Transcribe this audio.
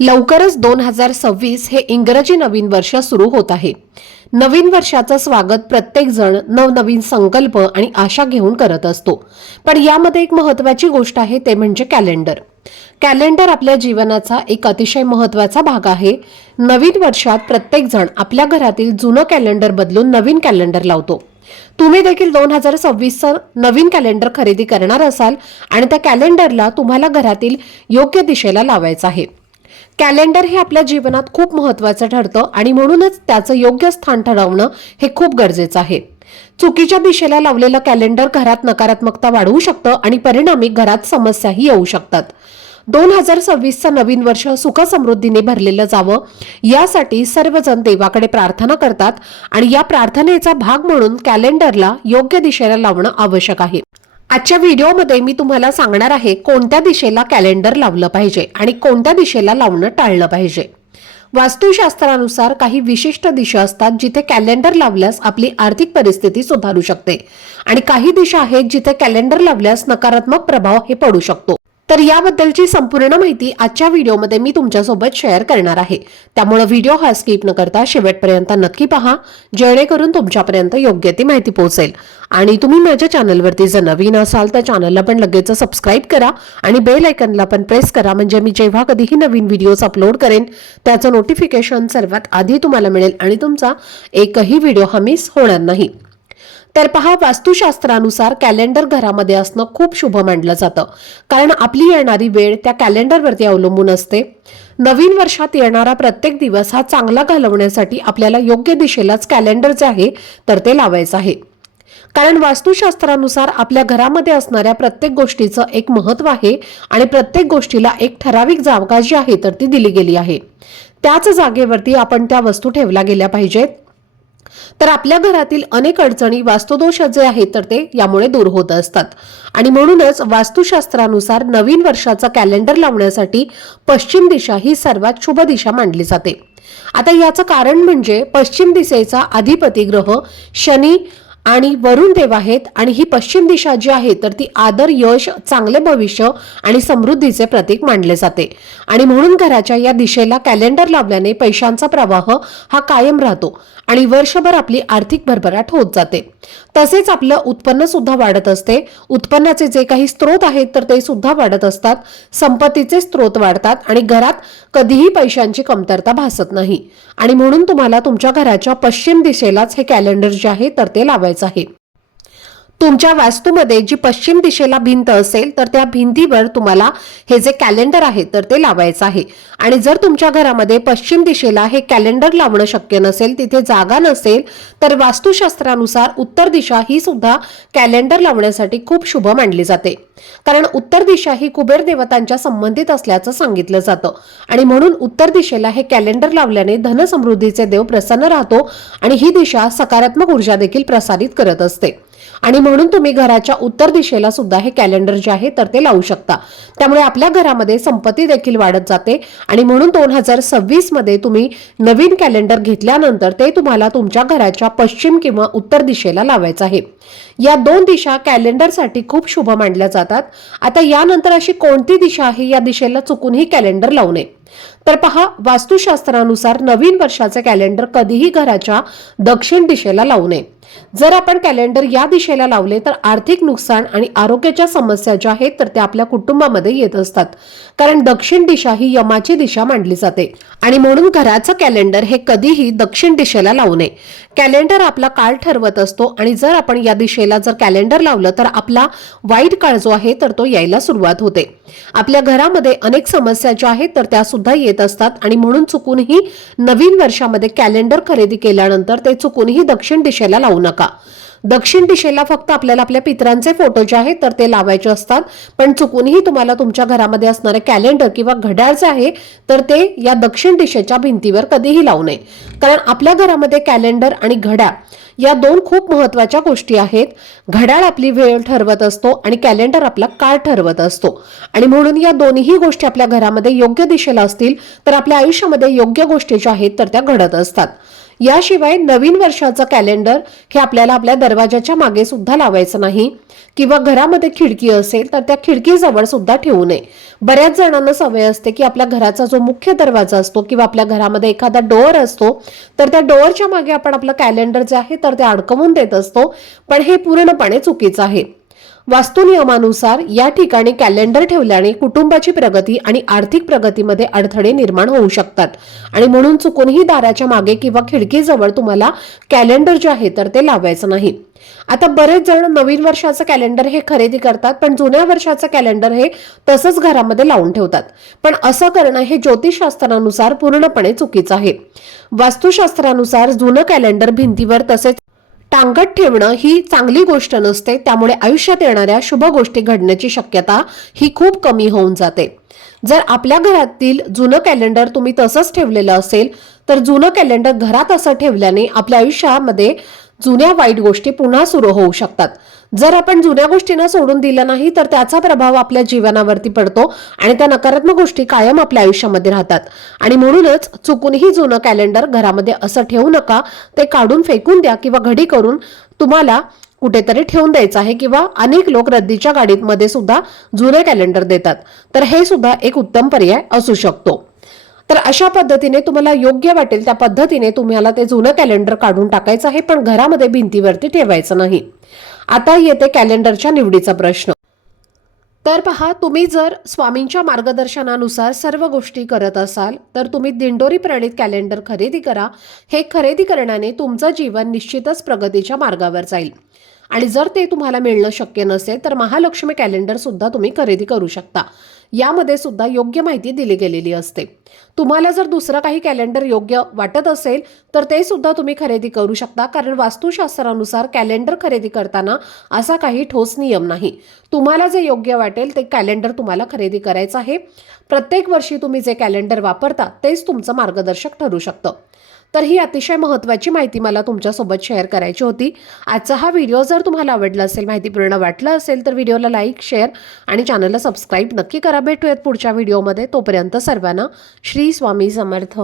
लवकरच दोन हजार सव्वीस हे इंग्रजी नवीन वर्ष सुरू होत आहे. नवीन वर्षाचं स्वागत प्रत्येक जण नवनवीन संकल्प आणि आशा घेऊन करत असतो. पण यामध्ये एक महत्वाची गोष्ट आहे ते म्हणजे कॅलेंडर. कॅलेंडर आपल्या जीवनाचा एक अतिशय महत्त्वाचा भाग आहे. नवीन वर्षात प्रत्येक जण आपल्या घरातील जुनं कॅलेंडर बदलून नवीन कॅलेंडर लावतो. तुम्ही देखील दोन हजार सव्वीसचं नवीन कॅलेंडर खरेदी करणार असाल आणि त्या कॅलेंडरला तुम्हाला घरातील योग्य दिशेला लावायचं आहे. कॅलेंडर हे आपल्या जीवनात खूप महत्वाचं ठरतं आणि म्हणूनच त्याचं योग्य स्थान ठरवणं हे खूप गरजेचं आहे. चुकीच्या दिशेला लावलेलं कॅलेंडर घरात नकारात्मकता वाढवू शकतं आणि परिणामी घरात समस्याही येऊ शकतात. दोन हजार सव्वीसचं नवीन वर्ष सुख समृद्धीने भरलेलं जावं यासाठी सर्वजण देवाकडे प्रार्थना करतात आणि या प्रार्थनेचा भाग म्हणून कॅलेंडरला योग्य दिशेला लावणं आवश्यक आहे. आजच्या व्हिडिओमध्ये मी तुम्हाला सांगणार आहे कोणत्या दिशेला कॅलेंडर लावलं पाहिजे आणि कोणत्या दिशेला लावणं टाळलं पाहिजे. वास्तुशास्त्रानुसार काही विशिष्ट दिशा असतात जिथे कॅलेंडर लावल्यास आपली आर्थिक परिस्थिती सुधारू शकते आणि काही दिशा आहेत जिथे कॅलेंडर लावल्यास नकारात्मक प्रभाव हे पडू शकतो. तर याबद्दलची संपूर्ण माहिती आजच्या व्हिडिओमध्ये मी तुमच्यासोबत शेअर करणार आहे. त्यामुळे व्हिडिओ हा स्किप न करता शेवटपर्यंत नक्की पहा जेणेकरून तुमच्यापर्यंत योग्य ती माहिती पोहोचेल. आणि तुम्ही माझ्या चॅनलवरती जर नवीन असाल तर चॅनलला पण लगेच सबस्क्राईब करा आणि बेल आयकनला पण प्रेस करा. म्हणजे मी जेव्हा कधीही नवीन व्हिडिओज अपलोड करेन त्याचं नोटिफिकेशन सर्वात आधी तुम्हाला मिळेल आणि तुमचा एकही व्हिडिओ हा मिस होणार नाही. तर पहा वास्तुशास्त्रानुसार कॅलेंडर घरामध्ये असणं खूप शुभ मानलं जातं. कारण आपली येणारी वेळ त्या कॅलेंडरवरती अवलंबून असते. नवीन वर्षात येणारा प्रत्येक दिवस हा चांगला घालवण्यासाठी आपल्याला योग्य दिशेलाच कॅलेंडर जे आहे तर ते लावायचं आहे. कारण वास्तुशास्त्रानुसार आपल्या घरामध्ये असणाऱ्या प्रत्येक गोष्टीचं एक महत्त्व आहे आणि प्रत्येक गोष्टीला एक ठराविक जागा जी आहे तर ती दिली गेली आहे. त्याच जागेवरती आपण त्या वस्तू ठेवल्या गेल्या पाहिजेत. तर आपल्या घरातील अनेक अडचणी वास्तुदोष जे आहेत तर ते यामुळे दूर होत असतात. आणि म्हणूनच वास्तुशास्त्रानुसार नवीन वर्षाचा कॅलेंडर लावण्यासाठी पश्चिम दिशा ही सर्वात शुभ दिशा मानली जाते. आता याचं कारण म्हणजे पश्चिम दिशेचा अधिपती ग्रह शनी आणि वरुण देव आहेत आणि ही पश्चिम दिशा जी आहे तर ती आदर यश चांगले भविष्य आणि समृद्धीचे प्रतीक मानले जाते. आणि म्हणून घराच्या या दिशेला कॅलेंडर लावल्याने पैशांचा प्रवाह हा कायम राहतो आणि वर्षभर आपली आर्थिक भरभराट होत जाते. तसेच आपलं उत्पन्न सुद्धा वाढत असते. उत्पन्नाचे जे काही स्रोत आहेत तर ते सुद्धा वाढत असतात. संपत्तीचे स्रोत वाढतात आणि घरात कधीही पैशांची कमतरता भासत नाही. आणि म्हणून तुम्हाला तुमच्या घराच्या पश्चिम दिशेलाच हे कॅलेंडर जे आहे तर ते लावायचं आहे तुमच्या वास्तूमध्ये जी पश्चिम दिशेला भिंत असेल तर त्या भिंतीवर तुम्हाला हे जे कॅलेंडर आहे तर ते लावायचं आहे. आणि जर तुमच्या घरामध्ये पश्चिम दिशेला हे कॅलेंडर लावणं शक्य नसेल तिथे जागा नसेल तर वास्तुशास्त्रानुसार उत्तर दिशा ही सुद्धा कॅलेंडर लावण्यासाठी खूप शुभ मानली जाते. कारण उत्तर दिशा ही कुबेर देवतांच्या संबंधित असल्याचं सांगितलं जातं. आणि म्हणून उत्तर दिशेला हे कॅलेंडर लावल्याने धनसमृद्धीचे देव प्रसन्न राहतो आणि ही दिशा सकारात्मक ऊर्जा देखील प्रसारित करत असते. आणि म्हणून तुम्ही घराच्या उत्तर दिशेला सुद्धा हे कॅलेंडर जे आहे तर ते लावू शकता. त्यामुळे आपल्या घरामध्ये संपत्ती देखील वाढत जाते आणि म्हणून दोन हजार सव्वीसमध्ये तुम्ही नवीन कॅलेंडर घेतल्यानंतर ते तुम्हाला तुमच्या घराच्या पश्चिम किंवा उत्तर दिशेला लावायचं आहे. या दोन दिशा कॅलेंडरसाठी खूप शुभ मानल्या जातात. आता यानंतर अशी कोणती दिशा आहे या दिशेला चुकूनही कॅलेंडर लावू नये. तर पहा वास्तुशास्त्रानुसार नवीन वर्षाचे कॅलेंडर कधीही घराच्या दक्षिण दिशेला लावू नये. जर आपण कॅलेंडर या दिशेला लावले तर आर्थिक नुकसान आणि आरोग्याच्या समस्या ज्या आहेत तर त्या आपल्या कुटुंबामध्ये येत असतात. कारण दक्षिण दिशा ही यमाची दिशा मानली जाते. आणि म्हणून घराचं कॅलेंडर हे कधीही दक्षिण दिशेला लावू नये. कॅलेंडर आपला काळ ठरवत असतो आणि जर आपण या दिशेला जर कॅलेंडर लावलं तर आपला वाईट काळ जो आहे तर तो यायला सुरुवात होते. आपल्या घरामध्ये अनेक समस्या ज्या आहेत तर त्या सुद्धा येत असतात. आणि म्हणून चुकूनही नवीन वर्षामध्ये कॅलेंडर खरेदी केल्यानंतर ते चुकूनही दक्षिण दिशेला लावू नका. दक्षिण दिशेला फक्त आपल्याला आपल्या पितरांचे फोटो जे आहेत तर ते लावायचे असतात. पण चुकूनही तुम्हाला तुमच्या घरामध्ये असणारे कॅलेंडर किंवा घड्याळ जे आहे तर ते या दक्षिण दिशेच्या भिंतीवर कधीही लावू नये. कारण आपल्या घरामध्ये कॅलेंडर आणि घड्याळ या दोन खूप महत्त्वाच्या गोष्टी आहेत. घड्याळ आपली वेळ ठरवत असतो आणि कॅलेंडर आपला काळ ठरवत असतो. आणि म्हणून या दोन्ही गोष्टी आपल्या घरामध्ये योग्य दिशेला असतील तर आपल्या आयुष्यामध्ये योग्य गोष्टी ज्या आहेत तर त्या घडत असतात. याशिवाय नवीन वर्षाचं कॅलेंडर हे आपल्याला आपल्या दरवाजाच्या मागे सुद्धा लावायचं नाही. किंवा घरामध्ये खिडकी असेल तर त्या खिडकीजवळ सुद्धा ठेवू नये. बऱ्याच जणांना सवय असते की आपल्या घराचा जो मुख्य दरवाजा असतो किंवा आपल्या घरामध्ये एखादा डोअर असतो तर त्या डोअरच्या मागे आपण आपलं कॅलेंडर जे आहे तर ते अडकवून देत असतो. पण हे पूर्णपणे चुकीचं आहे. वास्तुनियमानुसार या ठिकाणी कॅलेंडर ठेवल्याने कुटुंबाची प्रगती आणि आर्थिक प्रगतीमध्ये अडथळे निर्माण होऊ शकतात. आणि म्हणून चुकूनही दाराच्या मागे किंवा खिडकीजवळ तुम्हाला कॅलेंडर जे आहे तर ते लावायचं नाही. आता बरेच जण नवीन वर्षाचं कॅलेंडर हे खरेदी करतात पण जुन्या वर्षाचं कॅलेंडर हे तसंच घरामध्ये लावून ठेवतात. पण असं करणं हे ज्योतिषशास्त्रानुसार पूर्णपणे चुकीचं आहे. वास्तुशास्त्रानुसार जुनं कॅलेंडर भिंतीवर तसेच टांगत ठेवणं ही चांगली गोष्ट नसते. त्यामुळे आयुष्यात येणाऱ्या शुभ गोष्टी घडण्याची शक्यता ही खूप कमी होऊन जाते. जर आपल्या घरातील जुनं कॅलेंडर तुम्ही तसंच ठेवलेलं असेल तर जुनं कॅलेंडर घरात असं ठेवल्याने आपल्या आयुष्यामध्ये जुन्या वाईट गोष्टी पुन्हा सुरू होऊ शकतात. जर आपण जुन्या गोष्टींना सोडून दिलं नाही तर त्याचा प्रभाव आपल्या जीवनावरती पडतो आणि त्या नकारात्मक गोष्टी कायम आपल्या आयुष्यामध्ये राहतात. आणि म्हणूनच चुकूनही जुनं कॅलेंडर घरामध्ये असं ठेवू नका ते काढून फेकून द्या किंवा घडी करून तुम्हाला कुठेतरी ठेवून द्यायचं आहे किंवा अनेक लोक रद्दीच्या गाडीमध्ये सुद्धा जुने कॅलेंडर देतात. तर हे सुद्धा एक उत्तम पर्याय असू शकतो. तर अशा पद्धतीने तुम्हाला योग्य वाटेल त्या पद्धतीने तुम्हाला ते जुनं कॅलेंडर काढून टाकायचं आहे पण घरामध्ये भिंतीवरती ठेवायचं नाही. आता येते कॅलेंडरच्या निवडीचा प्रश्न. तर पहा तुम्ही जर स्वामींच्या मार्गदर्शनानुसार सर्व गोष्टी करत असाल तर तुम्ही दिंडोरी प्रणित कॅलेंडर खरेदी करा. हे खरेदी करण्याने तुमचं जीवन निश्चितच प्रगतीच्या मार्गावर जाईल. आणि जर ते तुम्हाला मिळणं शक्य नसेल तर महालक्ष्मी कॅलेंडर सुद्धा तुम्ही खरेदी करू शकता. यामध्ये सुद्धा योग्य माहिती दिली गेलेली असते. तुम्हाला जर दुसरं काही कॅलेंडर योग्य वाटत असेल तर ते सुद्धा तुम्ही खरेदी करू शकता कारण वास्तुशास्त्रानुसार कॅलेंडर खरेदी करताना असा काही ठोस नियम नाही. तुम्हाला जे योग्य वाटेल ते कॅलेंडर तुम्हाला खरेदी करायचं आहे. प्रत्येक वर्षी तुम्ही जे कॅलेंडर वापरता तेच तुमचं मार्गदर्शक ठरू शकतं. तर ही अतिशय महत्त्वाची माहिती मला तुमच्यासोबत शेअर करायची होती. आजचा हा व्हिडिओ जर तुम्हाला आवडला असेल माहितीपूर्ण वाटलं असेल तर व्हिडिओला लाईक शेअर आणि चॅनलला सबस्क्राईब नक्की करा. भेटूयात पुढच्या व्हिडिओमध्ये तोपर्यंत सर्वांना श्री स्वामी समर्थ.